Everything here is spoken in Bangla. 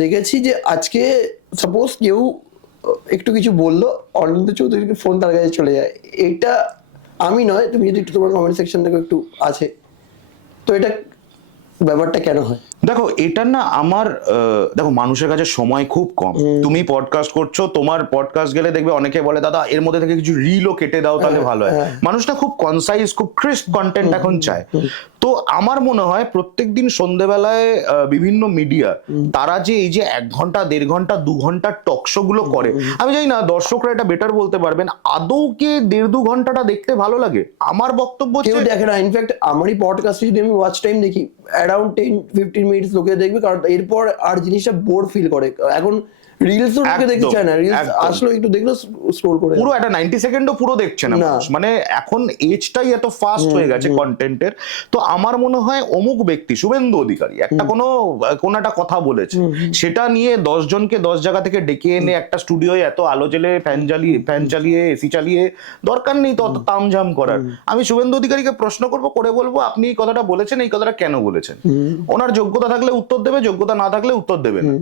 দেখেছি যে আজকে সাপোজ কেউ একটু কিছু বললো, অরবিন্দ চৌধুরীকে ফোন তার কাছে চলে যায়। এটা আমি নয়, তুমি যদি একটু তোমার কমেন্ট সেকশন থেকে একটু আছে, তো এটা ব্যাপারটা কেন হয়? দেখো এটা না আমার দেখো মানুষের কাছে সময় খুব কম। তুমি পডকাস্ট করছো, তোমার পডকাস্ট গেলে দেখবে অনেকে বলে দাদা এর মধ্যে থেকে কিছু রিলও কেটে দাও তাহলে ভালো হয়। মানুষটা খুব কনসাইজ, খুব ক্রিস্প কন্টেন্ট এখন চায়। তো আমার মনে হয় প্রত্যেকদিন সন্ধ্যেবেলায় বিভিন্ন মিডিয়া তারা যে এই যে 1 ঘন্টা 1.5 ঘন্টা 2 ঘন্টার টকশো গুলো করে, আমি জানি না দর্শকরা এটা বেটার বলতে পারবেন, আদৌ কি 1.5-2 ঘন্টাটা দেখতে ভালো লাগে? আমার বক্তব্য কেউ হচ্ছে দেখে না। ইনফ্যাক্ট আমারই পডকাস্টে যদি আমি ওয়াচ টাইম দেখি, অ্যারাউন্ড 10-15 মিনিটস লোকে দেখবে, কারণ এরপর আর জিনিসটা বোর ফিল করে। এখন রিলসও লোকে দেখতে একদম, চায় না, রিলস একদম। আসলো একটু দেখলো, স্ক্রোল করে পুরো একটা 90 সেকেন্ডও পুরো দেখছে না মানুষ। মানে এখন এজটাই এত ফাস্ট হয়ে গেছে কন্টেন্টের। তো আমার মনে হয় অমুক ব্যক্তি শুভেন্দু অধিকারী একটা কোনো একটা কথা বলেছে, সেটা নিয়ে 10 জনকে 10 জায়গা থেকে ডেকে এনে একটা স্টুডিওয়ে এত আলো জ্বেলে ফ্যান চালিয়ে এসি চালিয়ে দরকার নেই তো অত তামঝাম করার। আমি শুভেন্দু অধিকারীকে প্রশ্ন করে বলবো আপনি এই কথাটা বলেছেন, এই কথাটা কেন বলেছেন? ওনার যোগ্যতা থাকলে উত্তর দেবে, যোগ্যতা না থাকলে উত্তর দেবে না।